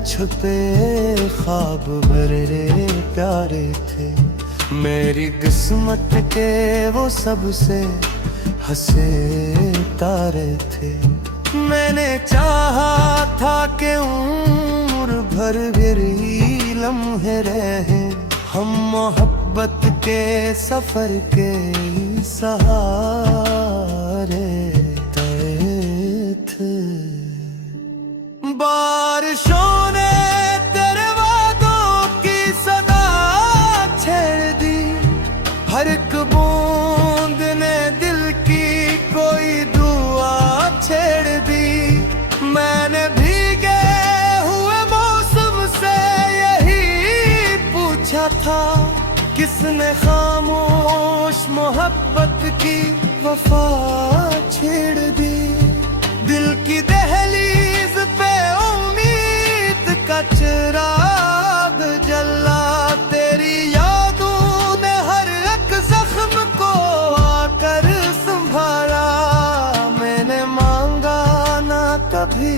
छुपे ख्वाब मेरे प्यारे थे। मेरी किस्मत के वो सबसे हंसे तारे थे। मैंने चाहा था कि उम्र भर मेरी लम्हे रहे, हम मोहब्बत के सफर के सहारे तय थे। बारिशों ने तेरे वादों की सदा छेड़ दी, हर एक बूंद ने दिल की कोई दुआ छेड़ दी। मैंने भीगे हुए मौसम से यही पूछा था, किसने खामोश मोहब्बत की वफा छेड़ दी। दिल की दहलीज पे उम्मीद का चिराग जला, तेरी यादों ने हर एक जख्म को आकर संभाला। मैंने मांगा ना कभी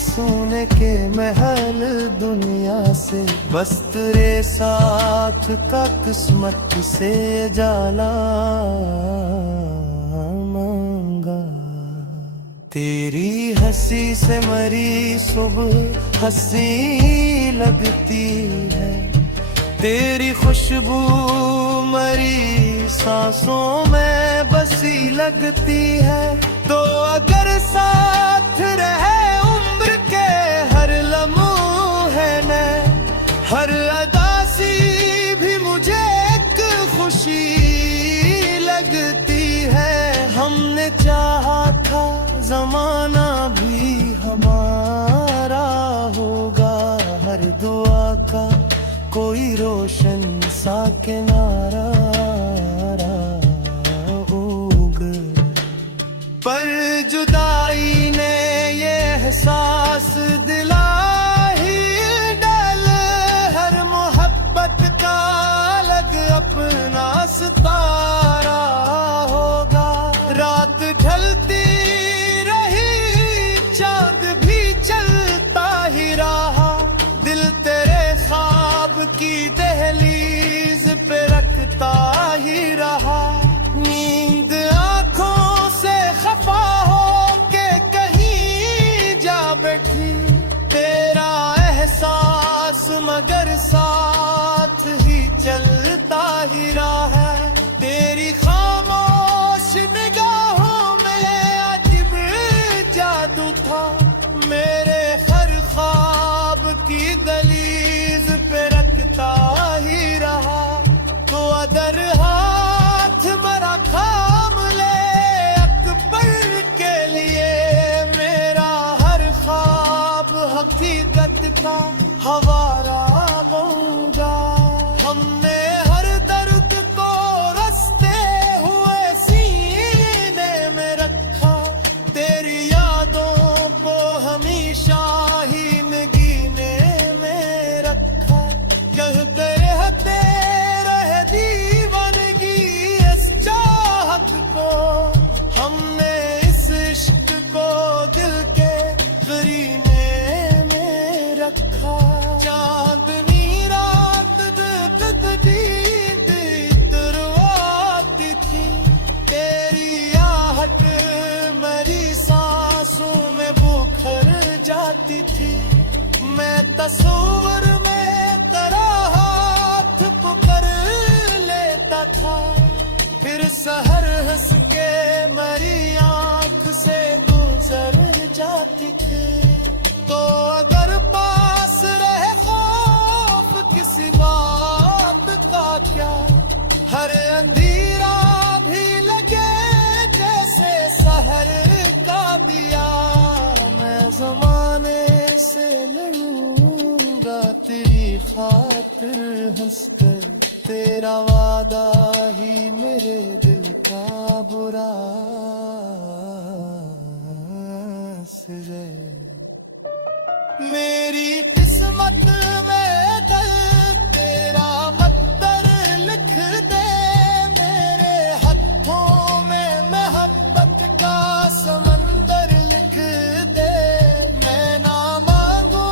सोने के महल दुनिया से, बस तेरे साथ का किस्मत से जाला मांगा। तेरी हंसी से मरी सुबह हंसी लगती है, तेरी खुशबू मरी सांसों में बसी लगती है। तो अगर साथ रहे उम्र के हर लम्हे में, हर अदासी भी मुझे एक खुशी लगती है। हमने चाहा था जमाना भी हमारा होगा, हर दुआ का कोई रोशन सा किनारा होगा। पर जुदाई ने ये एहसास दिला ही डाल, हर मोहब्बत का अलग अपना सितारा होगा। रात ढलती चांद भी चलता ही रहा, दिल तेरे ख्वाब की दहलीज पे रखता ही रहा। नींद आंखों से खफा हो के कहीं जा बैठी, तेरा एहसास मगर साथ ही चलता ही रहा है। तेरी खामोश निगाहों में अजीब जादू था, मेरे हर ख्वाब की दहलीज पे रखता ही रहा। तो अदर हाथ मरा थाम ले अकबर के लिए, मेरा हर ख्वाब हकीकत का हवाला होगा। हमने हर दर्द को रस्ते हुए सीने में रखा, तेरी यादों को हमेशा ही नगीने में रखा। कहते रहते रहे दीवानगी इस चाहत को, हमने इस इश्क को दिल के करीने में रखा। चांदनी रात नींद तुरवाती थी, तेरी आहट मरी सांसों में बुखर जाती थी। मैं तस्वीर में तेरा हाथ पकड़ लेता था, फिर सहर हंस के मरी आंख से गुजर जाती थी। तो अगर पास रहे खौफ किसी बात का क्या, हर अंधेरा भी लगे जैसे सहर का दिया। मैं जमाने से लड़ूंगा तेरी खातिर हंसकर, तेरा वादा ही मेरे दिल का बुरा सजे। मेरी किस्मत में दर्द तेरा मत्तर लिख दे, मेरे हाथों में मोहब्बत का समंदर लिख दे। मैं ना मांगू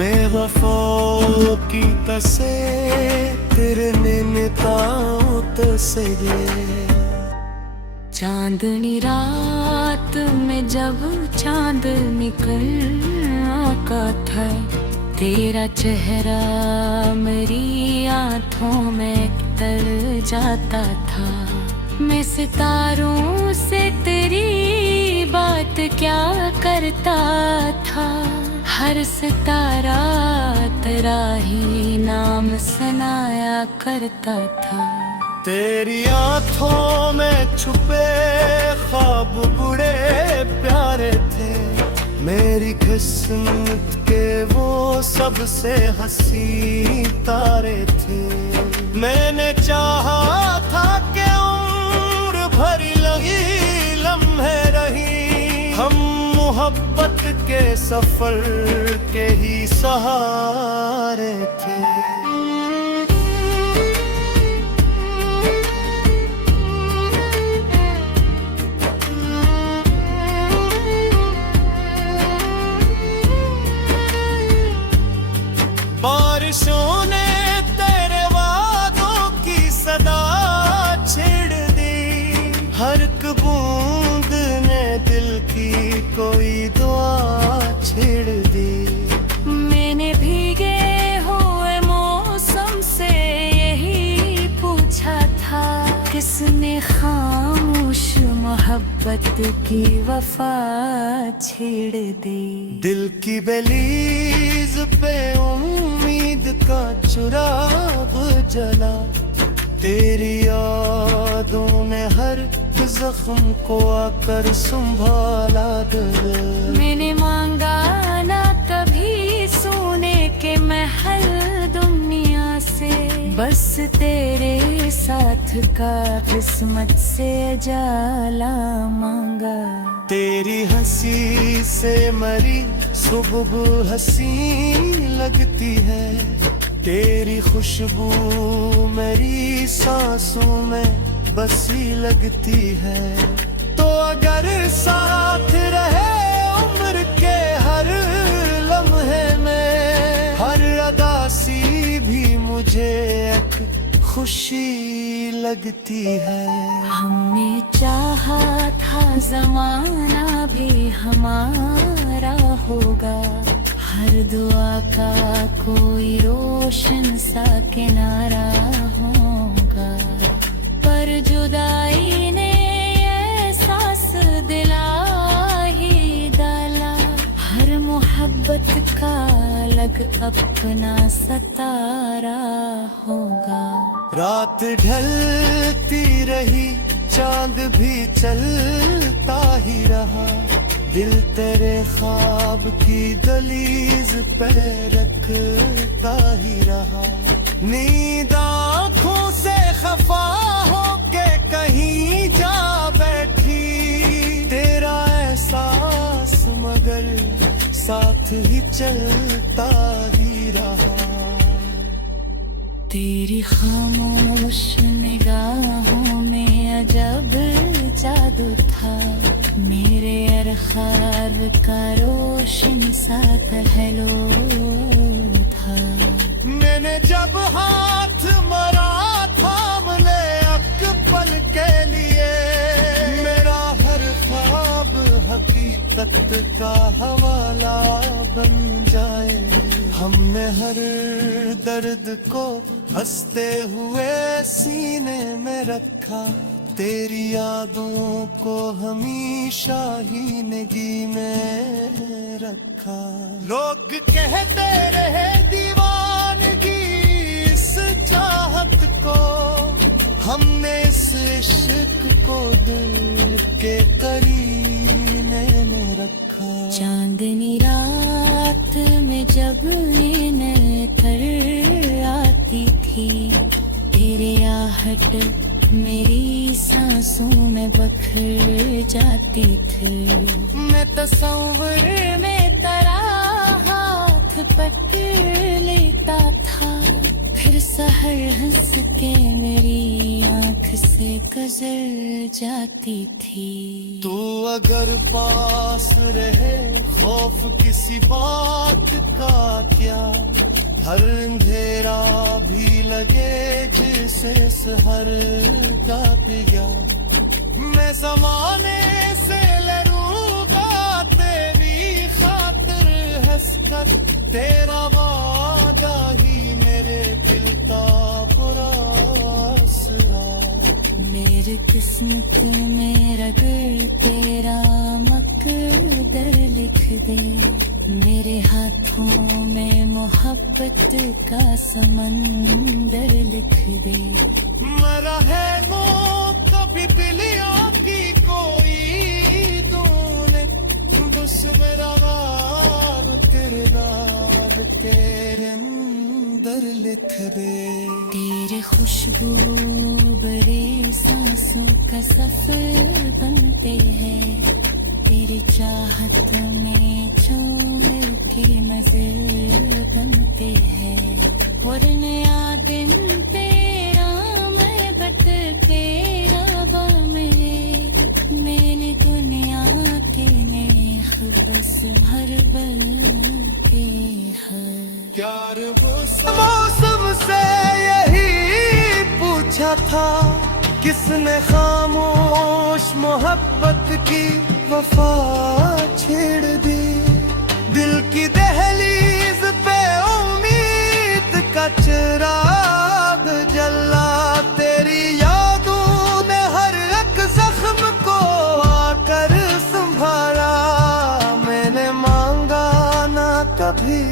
मैं वफा की तसे तेरे निमताओं तसे गे। चांदनी रात में जब चांद निकल आका था, तेरा चेहरा मेरी आंखों में तर जाता था। मैं सितारों से तेरी बात क्या करता था, हर सितारा तेरा ही नाम सुनाया करता था। तेरी आंखों में छुपे ख्वाब बड़े प्यारे थे, मेरी किस्मत के वो सबसे हंसी तारे थे। मैंने चाहा था कि उम्र भरी लगी लम्हे रही, हम मोहब्बत के सफर के ही सहारे थे। बारिशों ने तेरे वादों की सदा छेड़ दी, हर एक बूंद ने दिल की कोई दुआ छेड़ दी। मैंने भीगे हुए मौसम से यही पूछा था, किसने खामोश मोहब्बत की वफा छेड़ दी। दिल की बेलीज पे उम्मीद का चुराग जला, तेरी यादों ने हर जख्म को आकर संभाला दिल। मैंने मांगा ना कभी सोने के महल दुनिया से, बस तेरे साथ का किस्मत से जाला मांगा। तेरी हंसी से मरी सुबह हंसी लगती है, तेरी खुशबू मेरी सांसों में बसी लगती है। तो अगर साथ रहे उम्र के हर लम्हे में, हर अदासी भी मुझे एक खुशी लगती है। हमने चाहा था जमाना भी हमारा होगा, हर दुआ का कोई रोशन सा किनारा होगा, पर जुदाई ने एहसास दिला ही डाला, हर मोहब्बत का अलग अपना सतारा होगा। रात ढलती रही चांद भी चलता ही रहा, दिल तेरे ख्वाब की दलीज पे रखता ही रहा। नींद आँखों से खफा हो के कहीं जा बैठी, तेरा एहसास मगर साथ ही चलता ही रहा। तेरी खामोश निगाहों में अजब जादू था, मेरे अरखार का रोशन सा पहलू था। मैंने जब हाथ मरा थाम ले एक पल के लिए, मेरा हर ख्वाब हकीकत का हवाला बन जाए। हमने हर दर्द को हंसते हुए सीने में रखा, तेरी यादों को हमेशा ही निगी में रखा। लोग कहते रहे दीवानगी इस चाहत को, हमने इस इश्क को दिल के करीने में रखा। चांदनी रात में जब नींद तर आती थी, तेरे आहट मेरी सांसों में बखर जाती थी। मैं तस्वीर में तेरा हाथ पकड़ लेता था, फिर सहर हंस के मेरी आंख से गुजर जाती थी। तू अगर पास रहे खौफ किसी बात का क्या, हर अंधेरा भी लगे जिसे सहर का पिया। मैं ज़माने से लड़ूंगा तेरी खातिर हंसकर, तेरा वादा ही मेरे दिल का बुरा असरा। मेरी किस्मत में रगड़ तेरा मकदर लिख दे, मेरे हाथों में मोहब्बत का समंदर लिख दे। मरा है नो कभी बिलियों की कोई तूने, बस मेरा नाम तेरे नाम तेरे अंदर लिख दे। तेरे खुशबू बड़े सांसों का सफर बनते हैं, तेरी चाहत में झूम के मज़े बनते हैं। और नया दिन तेरा मैं बट तेरा बाम है, मैंने दुनिया के नेख बस भर बल के है। प्यार वो मौसम से यही पूछा था, किसने खामोश मोहब्बत की वफा छेड़ दी। दिल की दहलीज पे उम्मीद का चिराग जला, तेरी यादों ने हर एक जख्म को आकर संभाला। मैंने मांगा ना कभी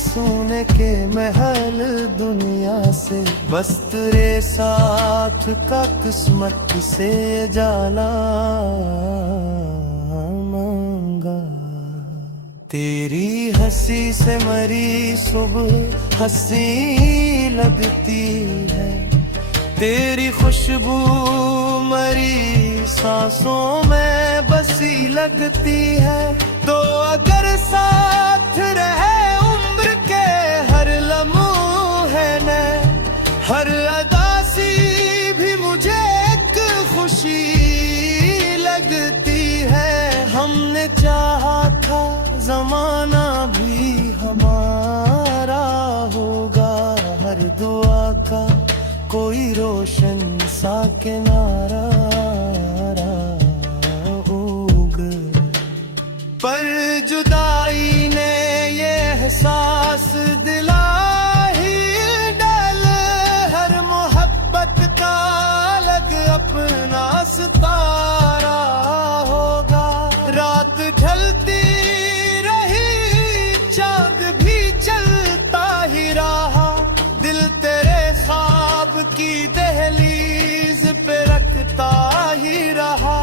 सोने के महल दुनिया से, बस तेरे साथ का किस्मत से जाला मांगा। तेरी हंसी से मरी सुबह हंसी लगती है, तेरी खुशबू मरी सांसों में बसी लगती है। तो अगर साथ रहे उम्र के हर लम्हे ने, हर अदासी भी मुझे एक खुशी लगती है। हमने चाहा था जमाना भी हमारा होगा, हर दुआ का कोई रोशन सा किनारा होगा। पर जुदाई ने ये एहसास दिला ही डाल, हर मोहब्बत का अलग अपना सितारा होगा। रात ढलती रही चांद भी चलता ही रहा, दिल तेरे ख्वाब की दहलीज पे रखता ही रहा।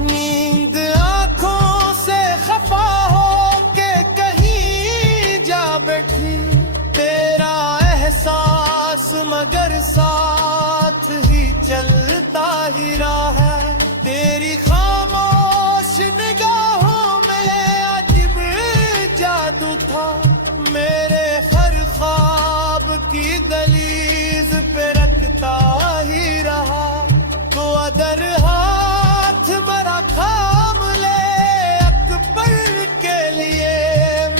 नींद आंखों से खफा हो के कहीं जा बैठी, तेरा एहसास मगर साथ ही चलता ही रहा है। तेरी खामोश निगाहों में अजीब जादू था, मेरे हर ख्वाब की दहलीज पे रखता ही रहा। तो अदर हाथ मरा थाम ले अकबर के लिए,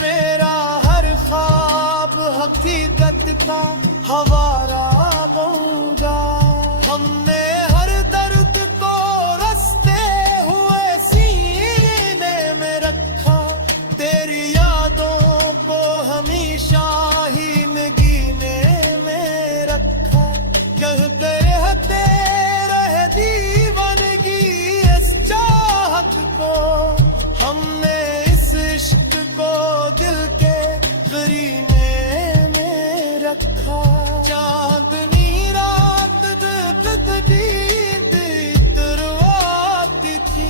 मेरा हर ख्वाब हकीकत का हवाला होगा। हमने हर दर्द को रस्ते हुए सीने में रखा, तेरी यादों को हमेशा ही नगीने में रखा। कहते रहे दीवानगी इस चाहत को, हमने इस इश्क को दिल के करीने में रखा। चांदनी रात नींद तुरवाती थी,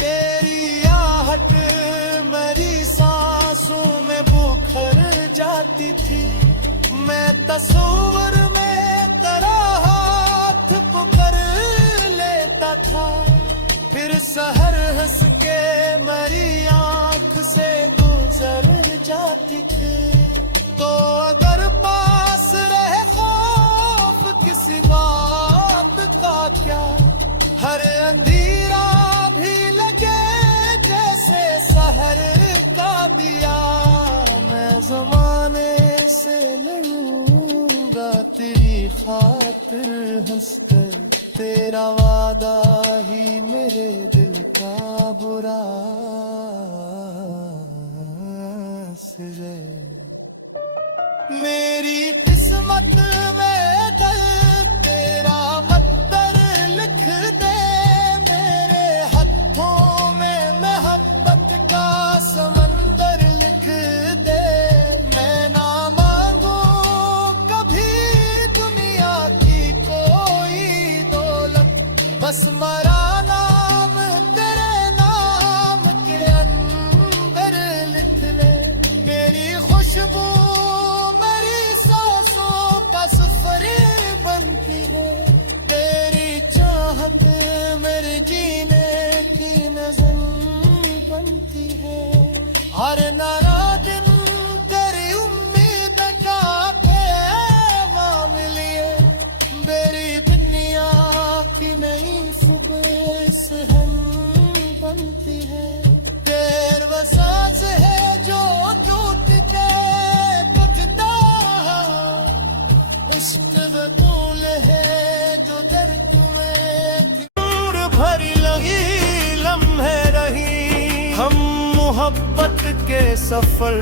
तेरी आहट मेरी सांसों में बुखर जाती थी। मैं तस्वीर में तेरा हाथ पकड़ लेता था, फिर सहर हंस के मेरी आंख से गुजर जाती थी। तो अगर पास रहे हर अंधेरा भी लगे जैसे शहर का दिया। मैं ज़माने से लड़ूंगा तेरी खातिर हंसकर, तेरा वादा ही मेरे दिल का बुरा सजे। मेरी किस्मत में दर्द तेरा मत्तर लिख दे, मेरे हाथों में मोहब्बत का समंदर लिख दे। मैं ना मांगू कभी दुनिया की कोई दौलत, बस मरा नाम तेरे नाम के अंदर लिख ले। मेरी खुशबू मेरी सांसों का सफर बनती है, तेरी चाहत मेरे जीने की नज़म बनती है। हर नाराज़ तेरी उम्मीद का पैगाम लिए, मेरी दुनिया की नई सुबह सहन बनती है। तेर वो सांस है जो टूट के टूटता, इश्क बतूल है जो दर्द में दूर भरी लगी लम्हे रही। हम मोहब्बत के सफर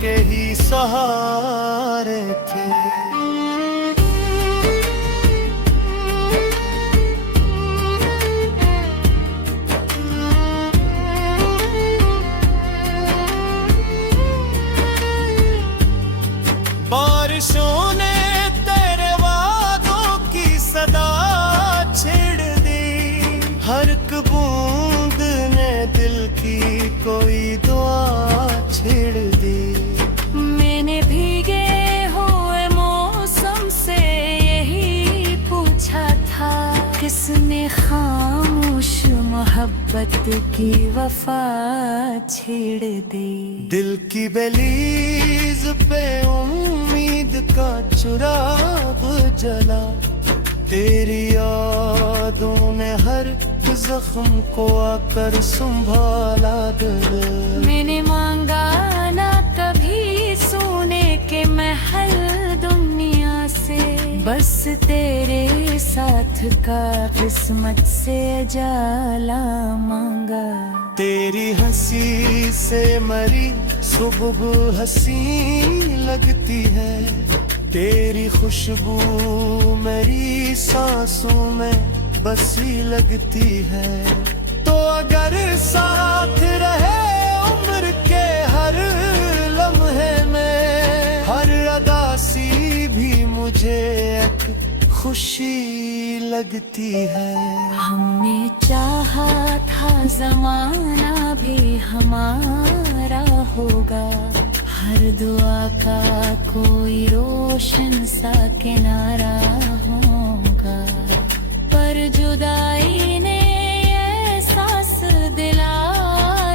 के ही सहारे थे। बारिशों ने तेरे वादों की सदा छेड़ दी, हर एक बूंद ने दिल की कोई दुआ छेड़ दी। मैंने भीगे हुए मौसम से यही पूछा था, किसने खामोश मोहब्बत की वफा छेड़ दी। दिल की बेलीज पे उम्मीद का चुराग जला, तेरी यादों ने हर जख्म को आकर संभाला दिल। मैंने मांगा ना कभी सोने के महल दुनिया से, बस तेरे साथ का किस्मत से जाला मांगा। तेरी हंसी से मरी सुबह हंसी लगती है, तेरी खुशबू मेरी सांसों में बसी लगती है। तो अगर साथ रहे उम्र के हर लम्हे में, हर अदासी भी मुझे एक खुशी लगती है। हमने चाहा था जमाना भी हमारा होगा, हर दुआ का कोई रोशन सा किनारा होगा। पर जुदाई ने एहसास दिला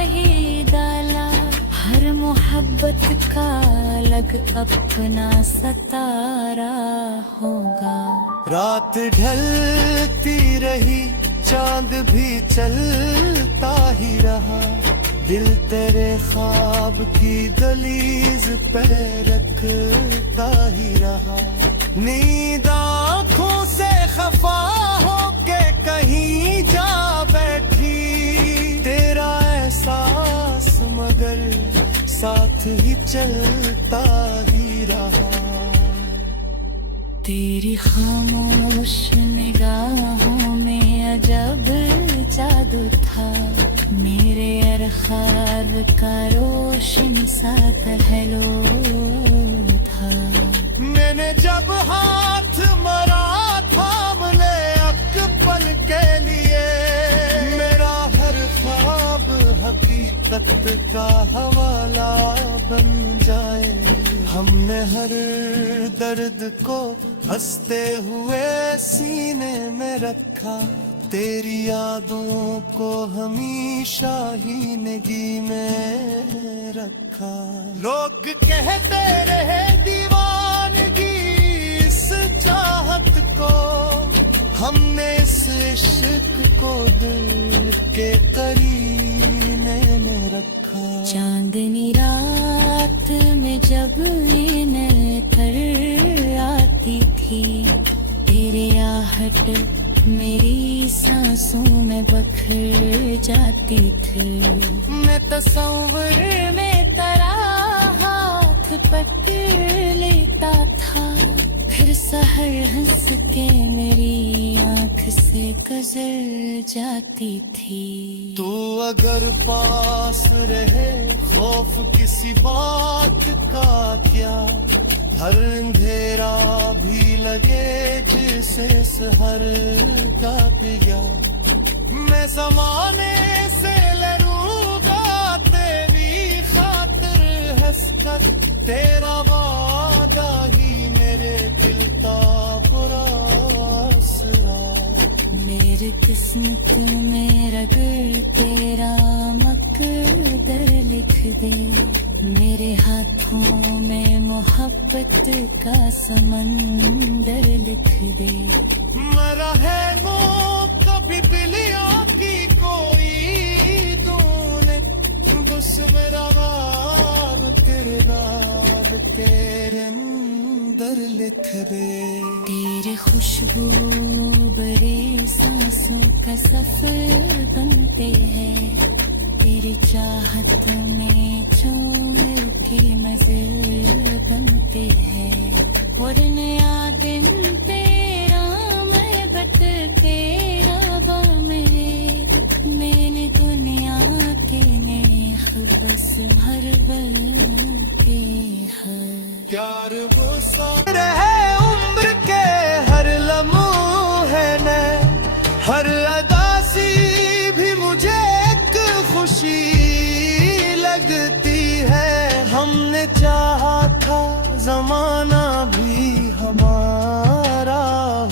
ही डाला, हर मोहब्बत का अलग अपना सतारा होगा। रात ढलती रही चांद भी चलता ही रहा, दिल तेरे ख्वाब की दलीज पे रखता ही रहा। नींद आँखों से खफा हो के कहीं जा बैठी, तेरा एहसास मगर साथ ही चलता ही रहा। तेरी खामोश निगाहों में अजब जादू था, मेरे अरखाब का रोशन सा पहलू था। मैंने जब हाथ मरा थाम ले एक पल के लिए, मेरा हर ख्वाब हकीकत का हवाला बन जाए। हमने हर दर्द को हंसते हुए सीने में रखा, तेरी यादों को हमेशा ही निगी में रखा। लोग कहते रहे दीवानगी इस चाहत को, हमने इस इश्क को दिल के करीने में रखा। चांदनी रात में जब नैतर आती थी, तेरे आहट मेरी सांसों में बखर जाती थी। मैं तस्वीर में तेरा हाथ पकड़ लेता था, फिर सहर हंस के मेरी आंख से गुजर जाती थी। तू अगर पास रहे खौफ किसी बात का क्या, हर अंधेरा भी लगे जिसे सहर का पिया। मैं ज़माने से लड़ूंगा तेरी खातिर हंसकर, तेरा वादा ही मेरे दिल का बुरा असरा। मेरी किस्मत में रगड़ तेरा मकदर लिख दे, मेरे हाथों में मोहब्बत का समंदर लिख दे। मरा है वो कभी बिलिया की कोई तूने, बस मेरा नाम तेरे नाम तेरे अंदर लिख दे। तेरे खुशबू भरे सांसों का सफर बनते हैं, तेरी चाहत में चूम के मज़े बनते हैं। और नया दिन तेरा मैं बट तेरा बामें, मैंने दुनिया के नेख बस हर बन के है। प्यार वो सारे है उम्र के हर लम्हे ने, हर अदासी भी मुझे एक खुशी लगती है। हमने चाहा था जमाना भी हमारा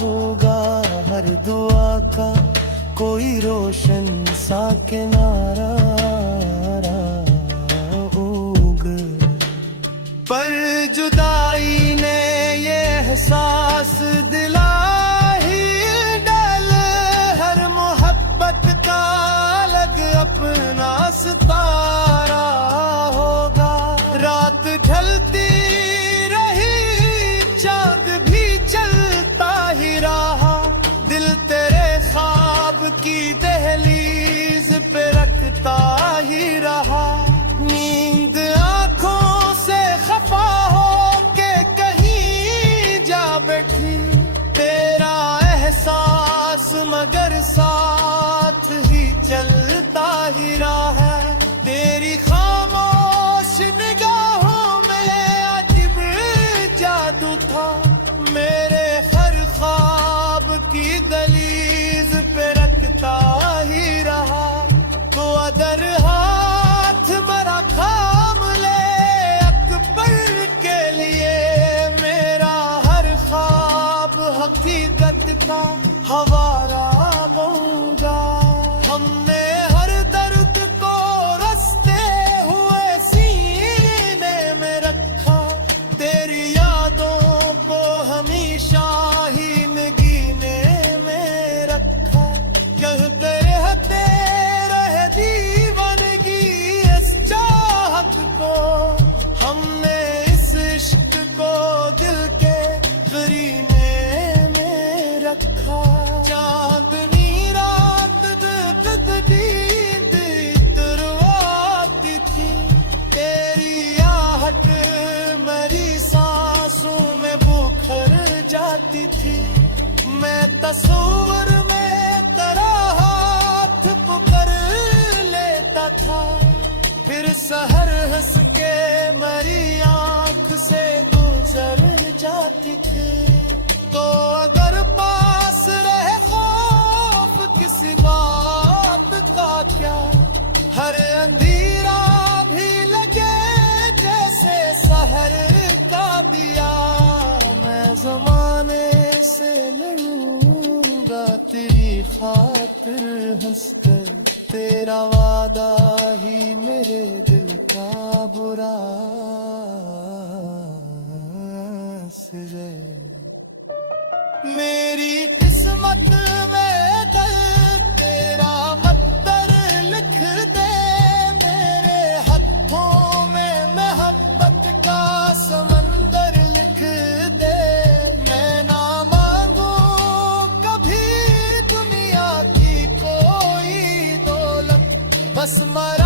होगा, हर दुआ का कोई रोशन सा किनारा होगा। पर जुदाई ने ये एहसास दिला ही डाल, हर मोहब्बत का अलग अपना सितारा होगा। रात ढलती रही चांद भी चलता ही रहा, दिल तेरे ख्वाब की दहलीज पे रखता ही रहा। नींद आंखों से खफा हो के कहीं जा बैठी, तेरा एहसास मगर साथ ही चलता ही रहा है। तेरी खामोश निगाहों में अजीब जादू था, मेरे हर ख्वाब की दलीज पे रखता ही रहा। तो अदर हाथ मरा थाम ले अकबर के लिए, मेरा हर ख्वाब हकीकत का हवाला बनूंगा। हमने हर दर्द को रस्ते हुए सीने में रखा, तेरी यादों को हमेशा ही नगीने में रखा। कहते रहते रहे दीवानगी इस चाहत को, हमने इस इश्क को दिल के करीने में रखा। चांदनी रात नींद तुरवाती थी, तेरी आहट मेरी सांसों में बुखर जाती थी। मैं तस्वीर में तेरा हाथ पकड़ लेता था, फिर सहर हंस के मेरी आंख से गुजर जाती थी। तो अगर पास रहे खौफ किसी बात का क्या, हर अंधेरा भी लगे जैसे सहर का दिया। मैं ज़माने से लड़ूंगा तेरी खातिर हंसकर, तेरा वादा ही मेरे दिल का बुरा सजे। मेरी किस्मत में बस मरा